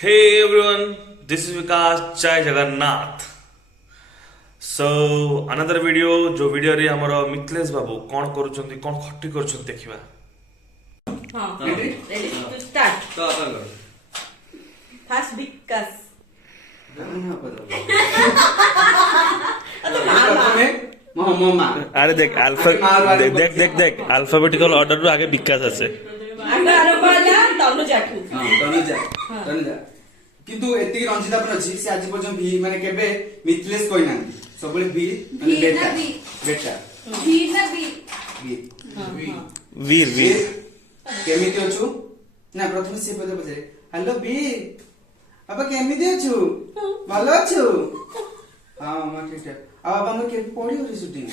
Hey everyone, this is Vikas Jai Jagannath. So another video जो video रे हमर मिथिलेश बाबू कोन करूछंती कोन खट्टी करूछंती देखिबा। हां रेडी टू स्टार्ट तो अपन करो फर्स्ट विकास अरे देख देख अल्फाबेटिकल ऑर्डर रो आगे विकास আছে आगे आरंभ होला तनुजाठू तनुजा किंतु एति रंजिता पर अछि से आज पर्यंत भी माने केबे मिथिलेश कोइ नांती सबले भी माने बेटा बेटा वीर ना वीर वीर वीर केमिति अछु ना प्रथम से पदे पछे हेलो वीर बाबा केमिति अछु भलो अछु हां मां ठीक है आ बाबा हम के पढियो रे शूटिंग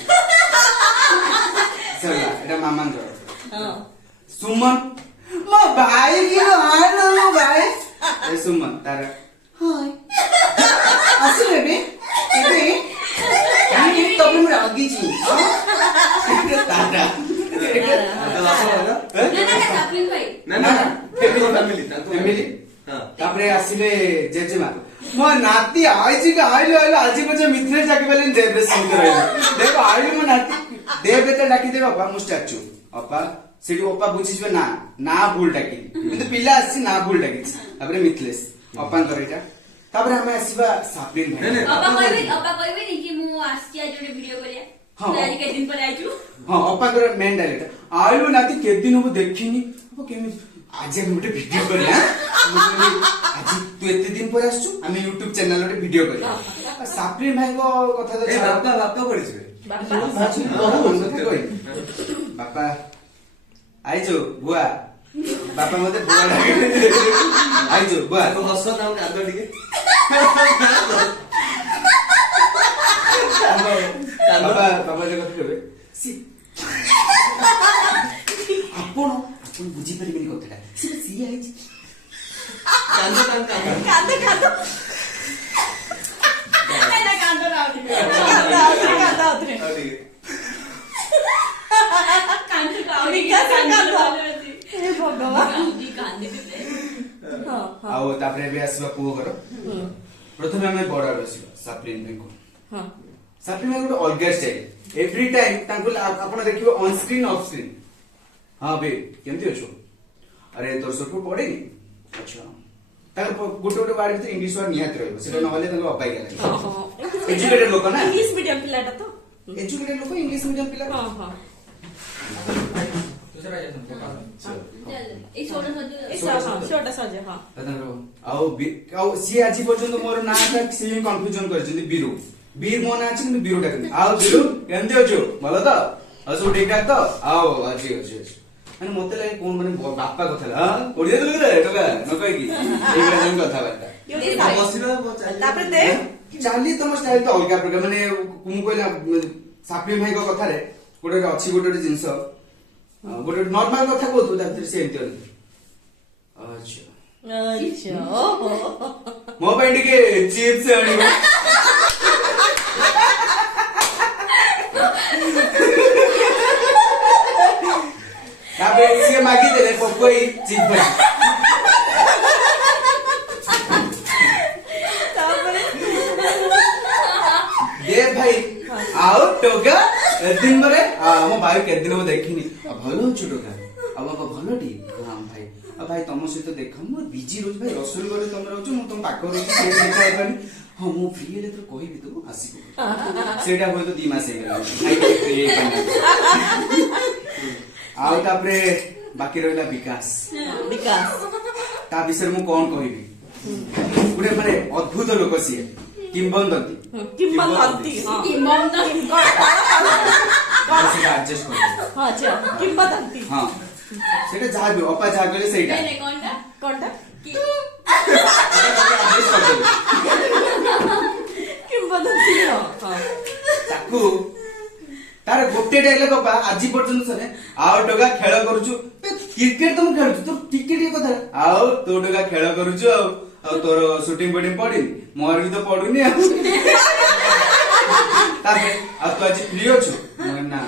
सरला एटा मामान कर हां सुमन मो भाई की हाय ना मो भाई ए सुमन तार हाय आसु बेबी बेबी ये तो मैं आगी छु तारा ना सपलिन भाई ना फैमिली हां तापरे आसिले जेजेमा मो नाती आइछि के आइलो आज पजे मिथिले जाके बेले देबे सिंह करैले देखो आइलो मो नाती देबे त डाकी दे बाबा मु स्टैचू अपा सेठी अपा बुझिसबे ना ना भूल डाकी किंतु पिला आसी ना भूल डाकी तापरे मिथिलेश अपा करैटा तापरे हमें आसीबा सापलिन भाई अपा कहबे नी कि मु आस्की आज जोडे वीडियो करिया हां आज के दिन पर आइछु हां अपा कर मेन डायरेक्ट आइलो नाती के दिन हो देखिनी अब केमि आज हम गोटे वीडियो करिया आज तू एते दिन पर आछू हम YouTube चैनल रे वीडियो करिया सापलिन भाई को कथा तो बापा पड़िछे बापा आइजो बुआ बापा मते बुआ डाके आइजो बुआ तो हसो नाम आदो टिके बाबा बाबा जे कथा कहबे सी आपण बुझी परिबेनी कथाटा सी आइज कांदो ना कांदो राउडी कांदो उतरे कांदो कावडी विकास कांदो कांदो हे भगवान दी कांदे दे हां आओ तापरे बे आसीबा पुओ करो प्रथमे हमें बड़ा आसीबा सापलिन भाई को हां सापलिन भाई को अलगा स्टाइल एवरी टाइम तांको आपण देखिबो ऑन स्क्रीन ऑफ स्क्रीन हां बे केमति अछो अरे तोर सब पड़ेनी अच्छा तार गोटे गोटे वार्ड भीतर इंग्लिश वर्ड निहात रहबो सेटा न होले तांको अपाई गेला एजुकेटेड लोक ना इंग्लिश मीडियम पिलाटा तो एजुकेटेड लोक इंग्लिश मीडियम पिला हां हां ए छोटा सजे हां आओ सी आज पर्यंत मोर ना से कंफ्यूजन करछन बीरू बीर मो ना अछि बीरू डाकन आओ बीरू केमति अछु भलो त असु ठीक ठाक त आओ अछि अछि माने मते लागे कोन माने बापा कथा हां ओडिया तो रे टका न कहि की एगला जन कथा बाटा बसिरा तापर दे चाली तम स्टाइल तो अलगा प्रकार माने कुम कोइला सापली भाई को कथा रे गोटे अछि गोटे जिंस गोटे नॉर्मल कथा को तू तातिर से एंती अच्छा मो पेंडी के चिप्स आनिबो ताबे से मागी देले पकोई चिप भाई दे भाई आओ टोका दिन मरे मो भाई के दिन में देखिनी भलो छु टोका अब भलो टी हां भाई अब भाई तुम सहित देख मो बिजी रोज भाई रसोई करे तुम रहछ मो तुम पाखो रोज से देखा पानी हां मो फ्री हेले तो कहबी तो आसी सेटा होय तो 2 मास हे गेला भाई फ्री हे आओ तापरे बाकी रहला विकास ता विषय मु कोन कहबी गुडे माने अद्भुत लोक सिए किंबदंती एडजस्ट कर हां अच्छा किंबदंती हां सेटा जा भी अपा जा गले सेटा नहीं कोनटा की एडजस्ट कर दे किंबदंती हां ताकू तार गोटे डायलॉग अपा आजि पर्यंत सने आओ टोका खेल करूछु क्रिकेट तुम खेलछु तो टिकेट कथा आओ तो टोका खेल करूछु आ तोर शूटिंग बडिंग पडिन मोर भी तो पडुनी तापे आ तो आज फ्री अछु ना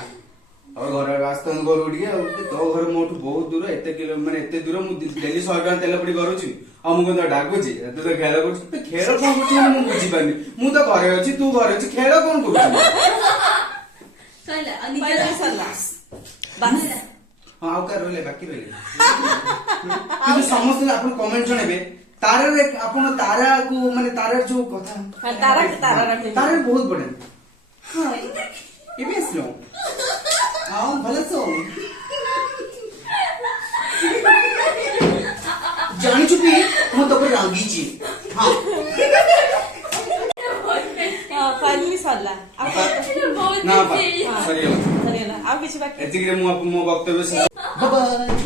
और घर रास्ता घर उठिए तो घर मोठू बहुत दूर एते किलो माने एते दूर मु डेली 100 टका तेल पड़ी करूची आ मु तो डाकुची तू तो खेल करूची तो खेल कोन करूची मु बुझी पानी मु तो घरे अछि तू घरे अछि खेल कोन करूची ସଇଲା ଆଉ पहले ନିଜ सरला बस हां आउ का रहले बाकी रहले କିନ୍ତୁ ସମସ୍ତେ ଆପଣ କମେଣ୍ଟ ଜଣେବେ तारारे आपण तारा को माने तारा जो कथा हाँ, तारा रखे तारा बहुत बड़े ହଁ ଏବେ ଆସିଲ ଆଉ ଭଲ ସୋ ଜାଣିଛୁ କି ମୁଁ ତ ପୁରା ରାଗିଛି ହଁ फाइनली सरला अब ବହୁତ ନା ଖୁସି ସରିଗଲା सरियला अब किसी बाकी ଏତିକିରେ ମୁଁ ମୋ ବକ୍ତବ୍ୟ ଶେଷ ବାଏ